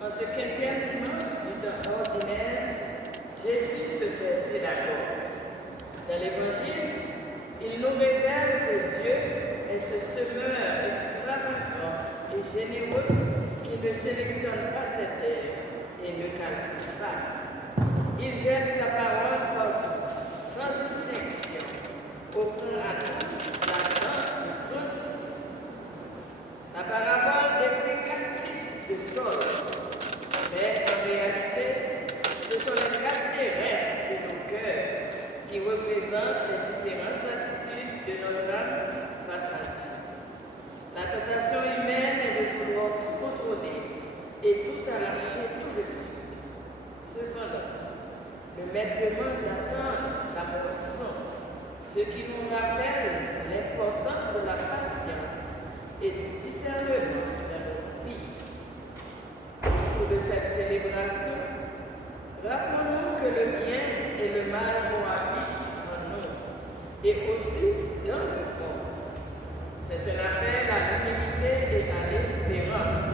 En ce 15e dimanche du temps ordinaire, Jésus se fait pédagogue. Dans l'Évangile, il nous révèle que Dieu est ce semeur extravagant et généreux qui ne sélectionne pas ses terres et ne calcule pas. Il jette sa parole partout, sans distinction, offrant à tous la chance de grandir. La parabole décrit 4 types de sols, mais en réalité, ce sont les 4 terrains de nos cœurs qui représentent les différentes attitudes de notre âme face à Dieu. La tentation humaine est de vouloir tout contrôler et tout arracher tout de suite. Cependant, le maître demande d'attendre la moisson, ce qui nous rappelle l'importance de la patience et du discernement dans notre vie. Au cours de cette célébration, rappelons-nous que le bien et le mal cohabitent en nous et aussi dans le corps. C'est un appel à l'humilité et à l'espérance.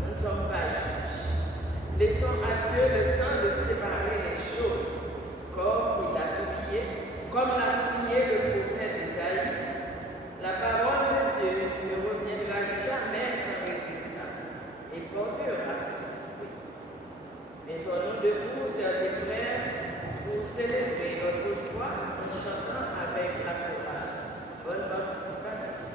Nous ne sommes pas juges. Laissons à Dieu le temps de séparer les choses, comme l'a souligné le prophète Isaïe. La parole de Dieu ne reviendra jamais sans résultat et portera du fruit. Mettons-nous debout, sœurs et frères, pour célébrer notre foi en chantant avec la chorale. Bonne participation.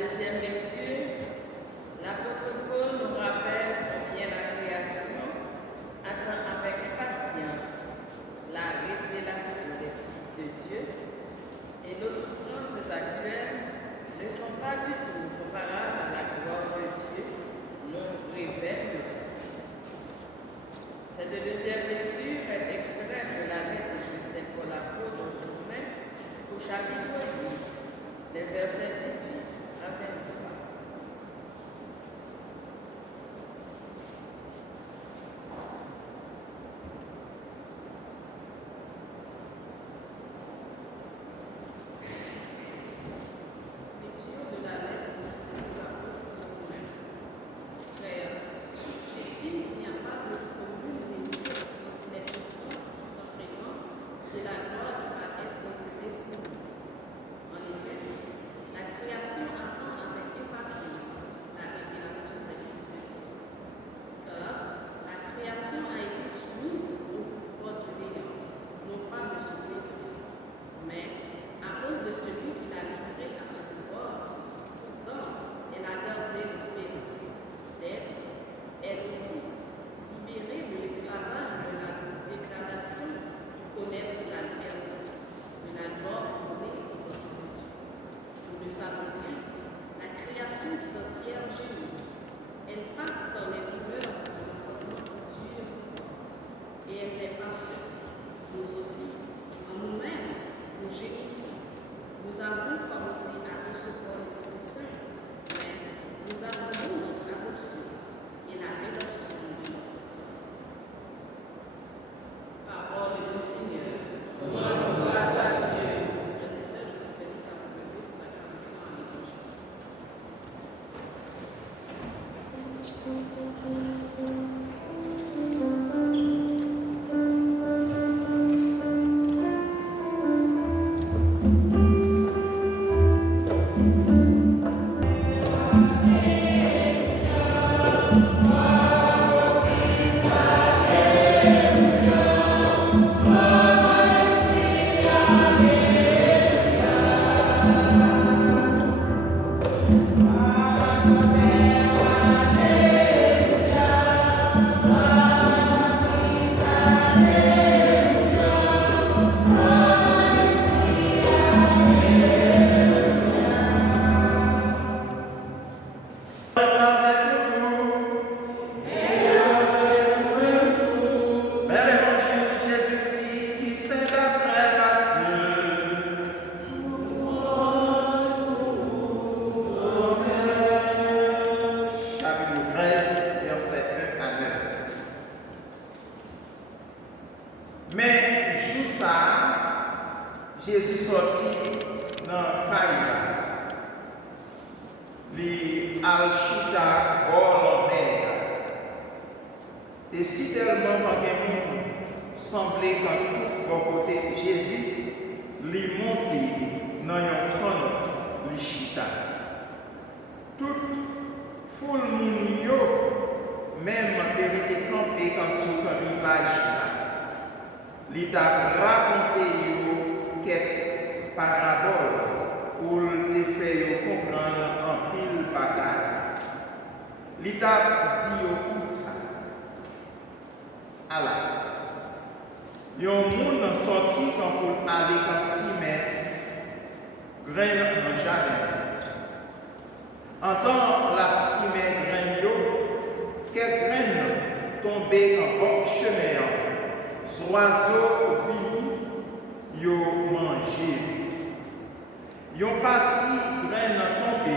deuxième lecture, l'apôtre Paul nous rappelle combien la création attend avec impatience la révélation des fils de Dieu et nos souffrances actuelles ne sont pas du tout comparables à la gloire de Dieu nous révèle. Cette deuxième lecture est extraite de la lettre de Saint Paul apôtre aux Romains au chapitre 8, les versets 18 à 23. Jésus sorti dans Caïa, li alchita bord mer. Et si tellement quand semblait qu'en tout bon côté Jésus, li monté dans un trône, li chita. Toute foule moun yo, même vérité campé quand sous un rivage là. Li t'a raconté yo quelques paraboles pour te faire comprendre en pile bagaille. Li t'a dit yo tout ça. Alors, yon moun sorti quand pour aller dans 6 mètres, grain dans le jardin. En temps la 6 mètres grain yo, quelques graines tombées en bord chemin. Oiseaux vini, yo mangé. Yon parti graine tombé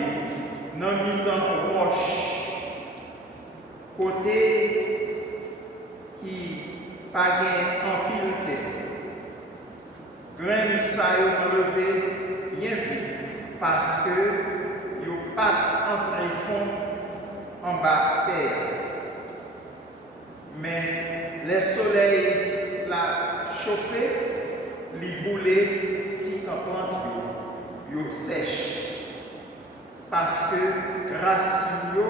dans mi-temps roche. Côté qui pas gain en pile fait. Graine ça yo enlevé bien vite parce que yo pas entré fond en bas terre. Mais le soleil la chauffé, li boule, si quand plante yo sèche. Parce que racine yo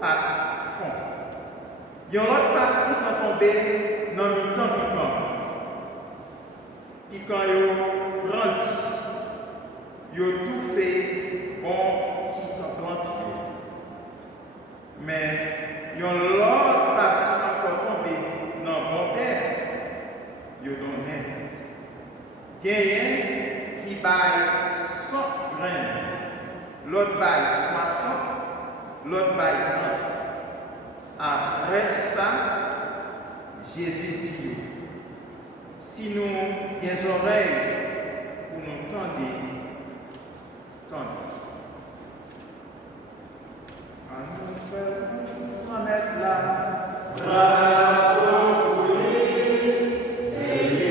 pas fond. Yon l'autre partie quand tombé dans le temps piquant. Puis quand yo grandi, yo tout fait bon petit plan. Mais il y a l'autre partie encore tombée dans mon terre. Il y a donné. Gagnant qui baille 100 graines, l'autre baille 60, l'autre baille 30. Après ça, Jésus dit, si nous avons des oreilles pour nous tendre, on va mettre là. Bravo pour lui, c'est lui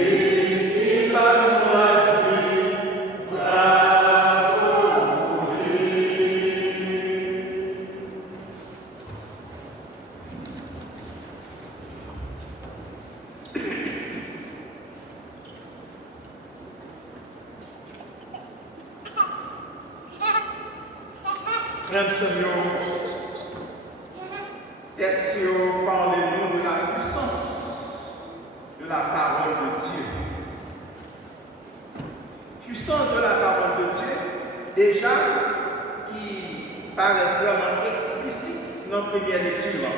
qui va nous vie. Bravo pour lui. Frères texte parle-nous de la puissance de la parole de Dieu. Puissance de la parole de Dieu, déjà, qui paraît vraiment explicite dans la première lecture.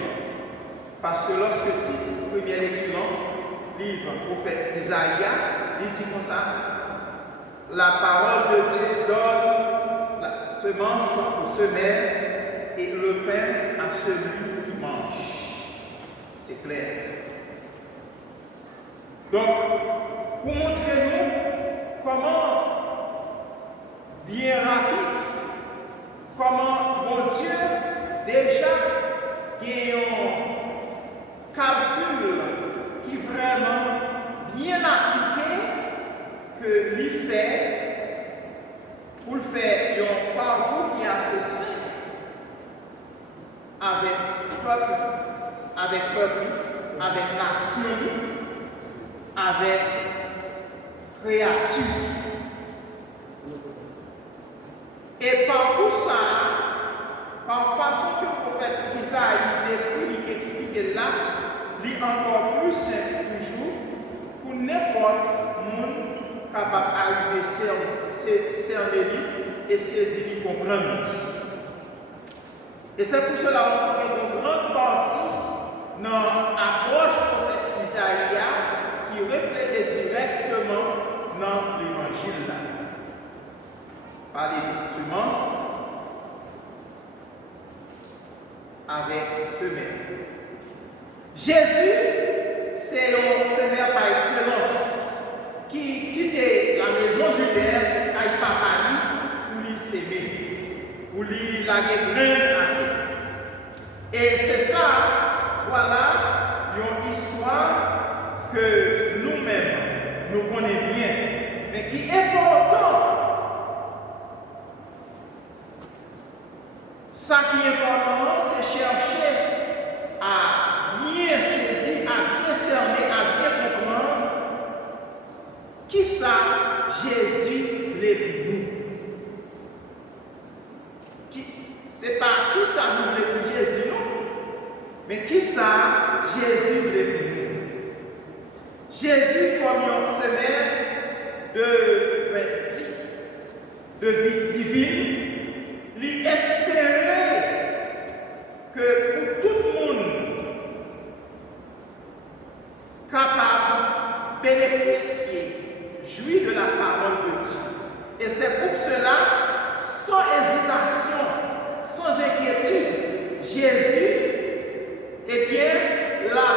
Parce que lorsque le titre première lecture, livre prophète Isaïe, il dit comme ça, la parole de Dieu donne la semence au semeur et le pain à celui qui mange. C'est clair. Donc, pour montrer nous comment, bien rapide, comment mon Dieu déjà il y a un calcul qui vraiment bien appliqué que lui fait pour le faire un parcours qui est assez simple avec peuple, avec nation, avec créature. Et par ça, par façon que le prophète Isaïe décrit, il explique là, il est encore plus simple toujours pour n'importe monde capable d'arriver à cerner et saisir et comprendre. Et c'est pour cela qu'on trouve une grande partie dans l'approche du prophète Isaïe qui reflète directement dans l'évangile. Par les semences avec semence. Jésus, c'est un semeur par excellence qui quittait la maison du Père quand il part pour lui s'aimer, pour lui la graine. Et c'est ça, voilà, une histoire que nous-mêmes, nous connaissons bien, mais qui est important. Ça qui est important, c'est chercher à bien saisir, à bien cerner, à bien comprendre qui ça Jésus voulait pour nous. Ce n'est pas qui ça nous voulait pour Jésus, non, mais qui ça Jésus voulait pour nous. Jésus, comme un semeur de vie divine, lui espérait que pour tout le monde capable de bénéficier, jouir de la parole de Dieu. Et c'est pour cela, sans hésitation, sans inquiétude, Jésus, eh bien, l'a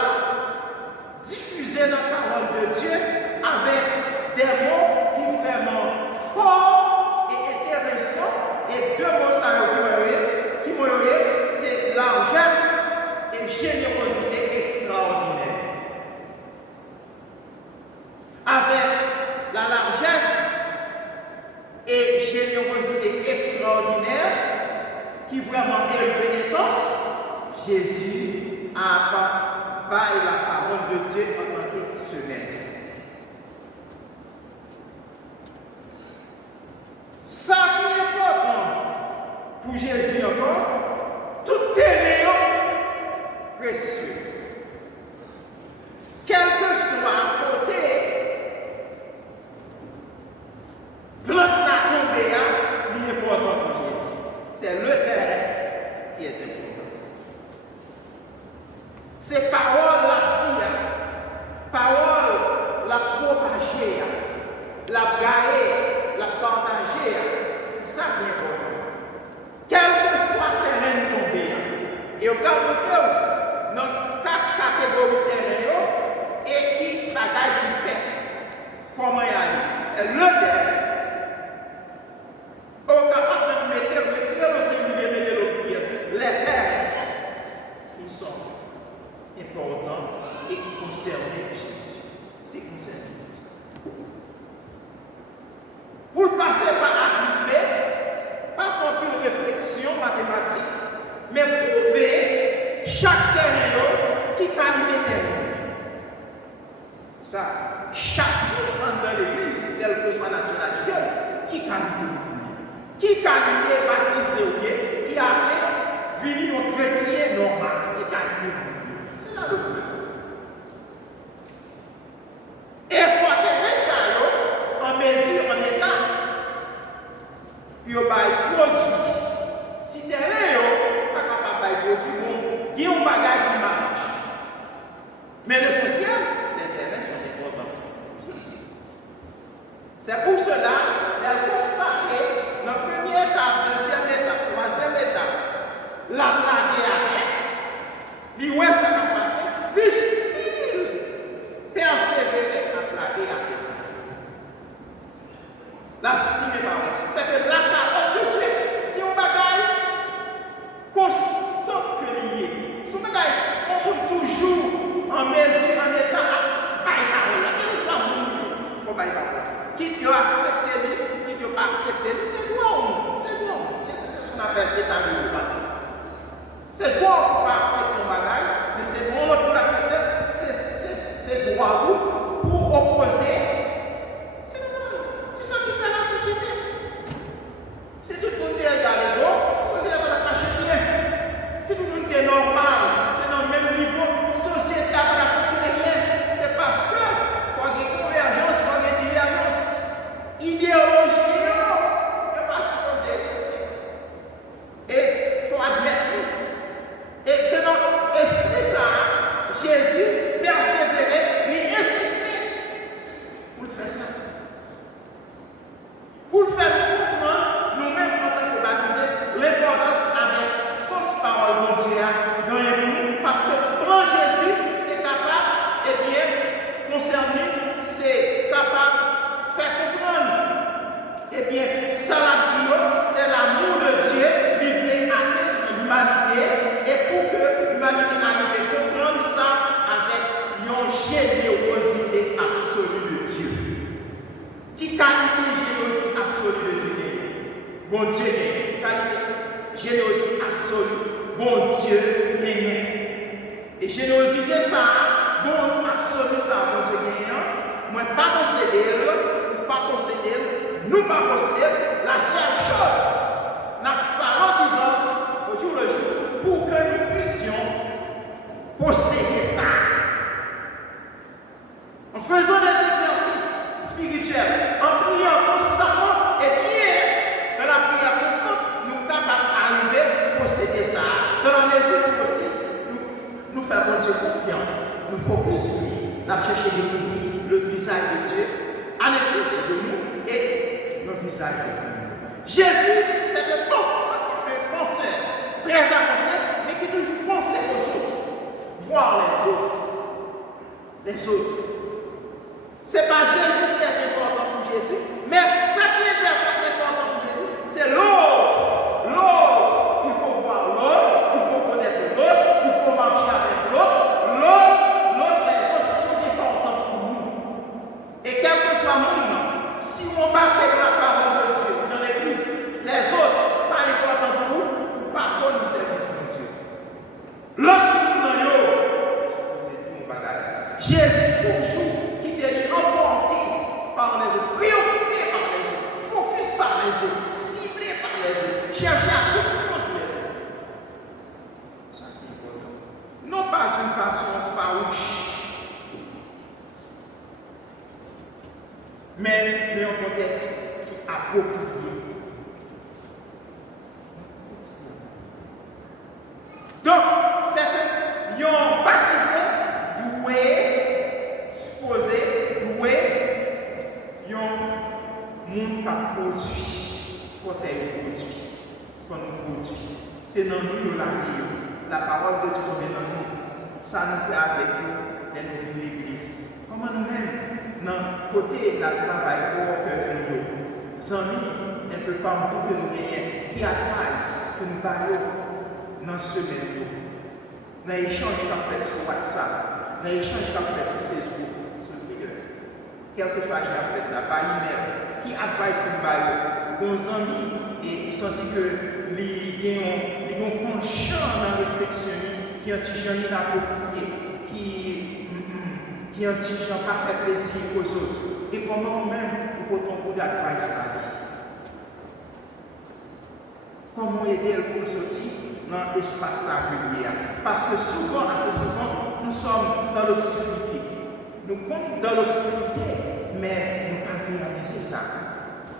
diffusé la parole de Dieu avec des mots qui sont vraiment forts et intéressants. Et deux mots qui m'ont c'est largesse et générosité extraordinaire. Avec la largesse et générosité extraordinaire qui vraiment élevé intense, Jésus a baillé la parole de Dieu en tant que semaine. Ça qui est important pour Jésus encore, tout est précieux. Quel que soit à côté, plante la tombée, il est important pour Jésus. C'est parole la dire, parole la propager, la gailler, la partager. C'est ça qui est important. Quel que soit le terrain tombé, et on va montrer dans 4 catégories de terrain et qui bagaille qui fait. Comment y aller? C'est le terrain. On est capable de mettre, retirer le singulier, mettre le pluriel. Les terrains qui sont importants et qui concernent Jésus. C'est concerné Jésus. Pour passer par A plus B, pas faire une réflexion mathématique, mais prouver chaque terrain qui qualité terrain. Ça, chaque monde dans l'église, quelle que soit la nationalité, qui qualité baptisé ou bien, qui a appelé venir au chrétien normal, qui qualité. C'est là le problème. Et il faut tenir ça en mesure, en état, puis on va produire. Si tu es là, pas capable de produire, il y a un bagage qui marche. Mais l'essentiel, les terrains sont importants. C'est pour cela qu'elle consacre dans la première étape, deuxième étape, troisième étape, la blague à lui, ouais, ça va passer, lui, style, persévérer à blaguer à la psy, c'est que la parole de Dieu, si on bagaille constant que lié, si on bagaille, on toujours en mesure, en état à bailler parole là, quel soit il faut bailler parole là. Qui tu as accepté, qui tu n'as pas accepté, c'est bon, c'est bon. C'est ce qu'on appelle l'état de l'humain. C'est bon pour pas accepter ton bagage, mais c'est bon pour l'accepter, c'est droit pour opposer. C'est normal. C'est ça qui fait la société. Si tout le monde est dans les dos, la société va pas marcher bien. Si tout le monde est normal, tu es dans le même niveau, la société va pas fonctionner bien. C'est parce que il faut qu'il y ait convergence, il faut qu'il y ait divergence. Idéologie, il ne pas supposé passer. Et il faut admettre. Et c'est dans l'esprit ça, Jésus persévérait, mais insistait pour le faire ça. Pour le faire comprendre, nous-mêmes en tant que baptisés, l'importance avec sens parole de Dieu dans les mondes, parce que prendre Jésus, c'est capable, et bien, concerné, c'est capable de faire comprendre. Eh bien, ça c'est l'amour de Dieu qui voulait atteindre l'humanité et pour que l'humanité arrive à comprendre ça avec une générosité absolue de Dieu. Qui qualité générosité absolue de Dieu? Bon Dieu, qui qualité générosité absolue? Bon Dieu, rien. Et générosité ça, bon absolu ça, bon Dieu, rien. Moi, pas posséder, ou pas posséder. Nous pas posséder la seule chose, la falotisance au jour le jour, pour que nous puissions posséder ça. En faisant des exercices spirituels, en priant constamment, et bien, dans la prière constante, nous sommes capables d'arriver à posséder ça. Dans la mesure possible, nous faisons Dieu confiance, nous focus sur lui, nous cherchons à découvrir le visage de Dieu à l'intérieur de nous et le visage de Dieu. Jésus, c'est un penseur très avancé, mais qui toujours pensait aux autres, voir les autres. Les autres. Ce n'est pas Jésus qui est important pour Jésus, mais ce qui est important pour Jésus, c'est l'autre. L'autre. Il faut voir l'autre, il faut connaître l'autre, il faut marcher avec l'autre. L'autre, les autres sont importants pour nous. Et quel que soit le monde, si on bat la parole de Dieu dans l'église, les autres, pas important pour vous, ou pas connaître le service de Dieu. L'autre monde dans l'eau, c'est tout mon bagage. Jésus toujours qui était emporté par les autres, préoccupé par les autres, focus par les autres, ciblé par les autres, chercher à comprendre les autres. Ça qui est important. Non pas d'une façon farouche, mais dans un contexte qui est approprié. Donc, c'est que nous baptisé porter produit. Quand nous produisons. C'est dans nous la vie. La parole de Dieu vient dans nous. Ça nous fait avec nous, et nous venons l'église. Comment nous-mêmes, dans le côté de la travail, pour que nous amis, un peu partout que nous gagnons, qui advise que nous parlons dans ce semaine. Dans l'échange qu'on fait sur WhatsApp, dans l'échange qu'on fait sur Facebook, sur Twitter, quel que soit ce qu'on fait là, par email, qui advise que nous parlons, nos amis, et ils sentent que les ont penchant dans la réflexion, qui ont gens inappropriés, qui ont gens pas fait plaisir aux autres. Et comment même nous portons beaucoup d'advice à lui. Comment aider le pour sortir dans l'espace singulier. Parce que souvent, assez souvent, nous sommes dans l'obscurité. Nous sommes dans l'obscurité, mais nous ne pouvons pas réaliser ça.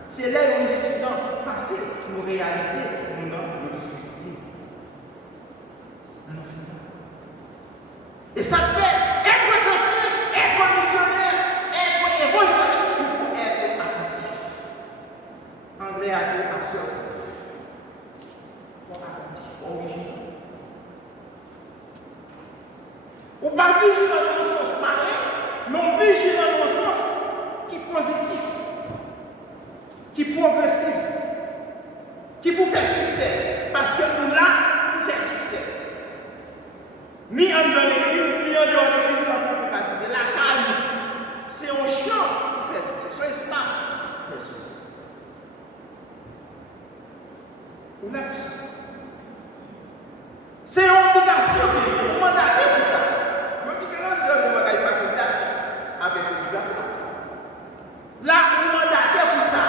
C'est là où l'incident passé pour réaliser nous dans l'obscurité. Et ça fait être chrétien, être missionnaire, être évangéliste, il faut être attentif. André a dit à ce il faut être attentif, il faut vigilant. Ou pas vigilant dans le sens malin, mais vigilant dans le sens qui est positif, qui est progressif, qui peut faire succès. Parce que nous là, nous faisons succès. Ni en dans l'église, ni en dehors de l'église, la calme, c'est un champ qui fait succès, c'est un espace qui fait succès. Vous l'avez ça. C'est une obligation, on mandaté pour ça. La différence, c'est le bagage facultatif avec obligatoire. Là, on mandaté pour ça.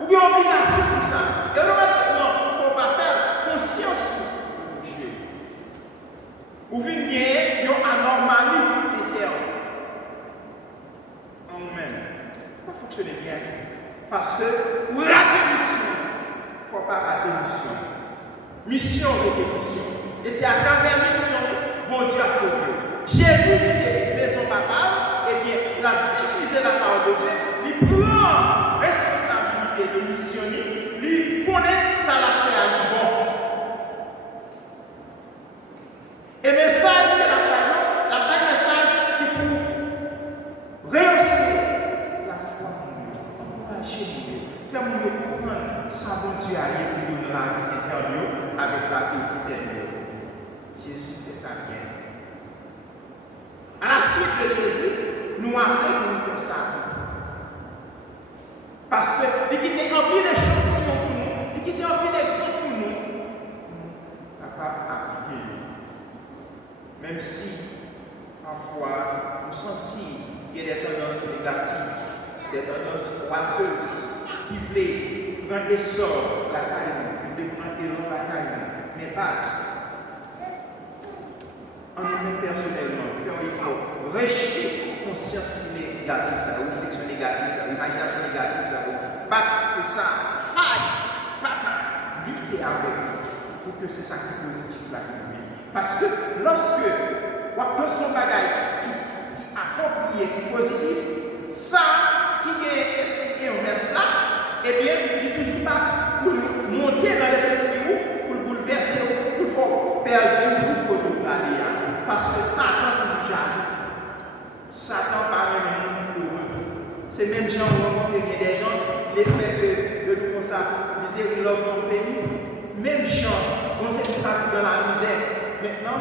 Ou bien obligation pour ça. Et automatiquement, on va faire conscience. Ou bien il y a une anomalie interne en nous-mêmes. Ça fonctionne bien. Parce que pour rater mission, il ne faut pas rater mission. Mission est mission. Et c'est à travers mission que bon Dieu a sauvé. Jésus qui était maison papa, eh bien, il a diffusé la parole de Dieu. Il prend responsabilité de missionner. Il connaît ça l'a fait à lui bon. Et le message de la pleine message qui pour réussir la foi en Dieu, encourager Dieu, faire nous comprendre ça bon Dieu a pour nous dans la vie intérieure avec la vie extérieure. Jésus fait ça bien. À la suite de Jésus, nous appelons pour nous faire ça. Parce que il était un peu d'échantillon pour nous, il était un peu d'exemple pour nous, capable d'appliquer. Même si, parfois, nous sentons qu'il y a des tendances négatives, des tendances oiseuses qui veulent prendre essor la caille, qui veulent prendre élan la caille, mais pas en nous personnellement, il faut rejeter la conscience négative, la réflexion négative, l'imagination négative, pas c'est ça, fight, bataille, lutter avec pour que c'est ça qui est positif là. Parce que lorsque on son bagage qui est approprié, qui est positif, ça qui est essayé en verse là, eh bien, il n'est toujours pas pour monter dans l'esprit, pour le bouleverser, pour le faire perdre pour nous aller. Parce que Satan ne jamais. Satan parle même pour eux. C'est même gens qui ont rencontré des gens, les faits de nous comme ça, disaient we love mon pays. Même gens, on sait qu'ils parlent dans la misère. Maintenant,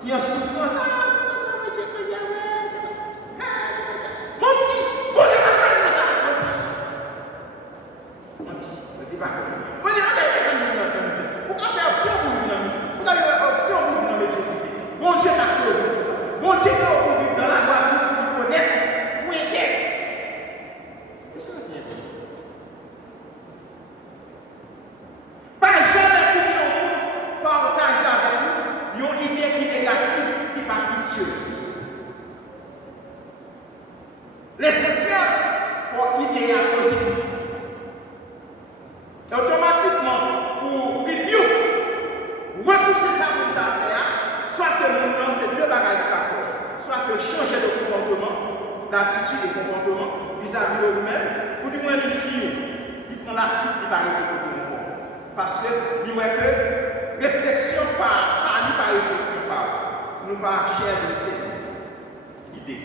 qui ont souffrance, l'essentiel, il faut idée positive. Et automatiquement, pour repousser ça pour ça faire, soit que nous dans ces deux bagages à faire, soit que changer de comportement, d'attitude et de comportement vis-à-vis de nous-mêmes, ou du moins les filles, ils dans la fuite, il va arrêter pour tout le monde. Parce que, il voit que réflexion par réflexion par, nous pas chair de cette idée.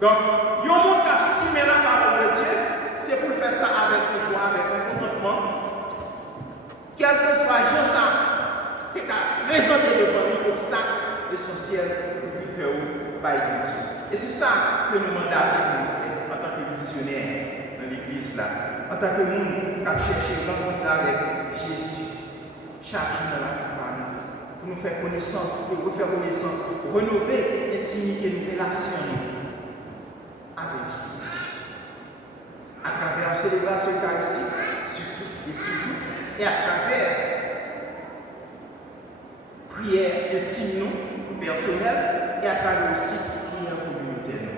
Donc, il y a un monde qui a simé la parole de Dieu, c'est pour faire ça avec une joie, avec un contentement. Quel que soit le ça, tu as présenter devant nous l'obstacle essentiel pour vivre que vous par Dieu. Et c'est ça que nous mandatons pour nous faire en tant que missionnaires dans l'église là, en tant que nous qui cherchons à rencontrer avec Jésus chaque jour dans la campagne, pour nous faire connaissance, pour refaire connaissance, pour renouveler l'intimité, nos relations avec Jésus. À travers la célébration eucharistique, surtout, et à travers prière intime personnelle et à travers aussi prière communautaire.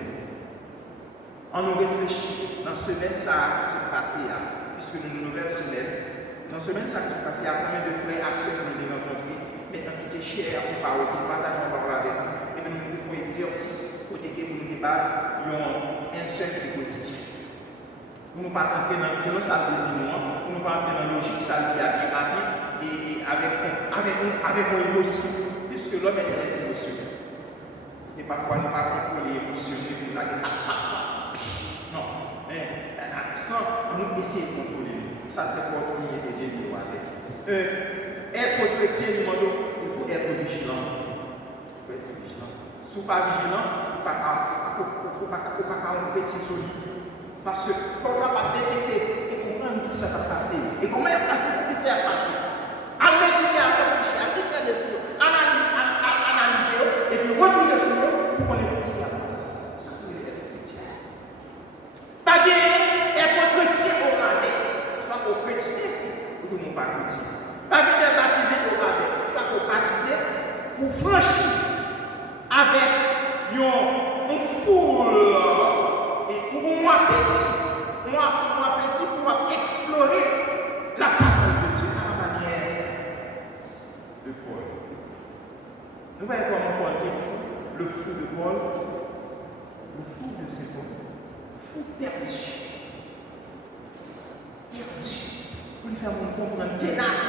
On nous réfléchit dans ce semaine ça se passe puisque nous une nouvelle semaine. Dans ce semaine ça se passe, il y a combien de frères actions que nous avons rencontrés, maintenant qui étaient chers pour parler, qui partagent la parole avec nous, et nous nous faisons exercice pour nous débattre un seul qui est positif. Pour ne pas entrer dans le violence, ça veut dire moi, pour ne pas entrer dans la logique, ça veut dire rapide et avec une émotion, puisque l'homme est un émotionnel. Et parfois, nous ne pas contrôler l'émotion, nous la non, mais sans nous essayer de contrôler, ça fait fort qu'il y ait des liens avec. Être chrétien, il faut être vigilant. Il faut être vigilant. Si vous n'êtes pas vigilant, vous ne pouvez pas être un chrétien solide. Parce qu'il faut capable détecter et comprendre tout ça qui a passé. Et comment il a passé pour que ça a passé. À méditer, à réfléchir, à discerner sur eux, analyser eux, et puis retourner sur eux pour qu'on ait vu ce qui a passé. Ça peut être chrétien. Pas bien être chrétien au rabais. Soit au chrétien ou tout le monde pas chrétien. Pas bien être baptisé au rabais. Soit au baptisé pour franchir avec une foule. Et pour moi petit, pour explorer la parole de Dieu à la manière de Paul. Nous voyons comment Paul était fou, le fou de Paul, le fou de Saint Paul, fou perdu. Pour lui faire comprendre, ténace,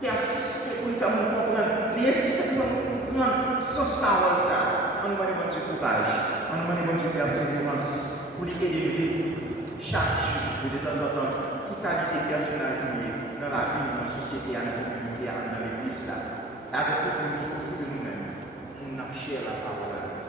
persister, pour lui faire comprendre, mais si pour comprendre sans parole ça, on nous demande Dieu courage, on nous demande Dieu persévérance, pour lui aider le découvrir chaque jour, de temps en temps, toute qualité personnelle dans la vie, dans la société, dans la communauté, dans l'église, avec tout le monde autour de nous-mêmes, nous avons cher la parole.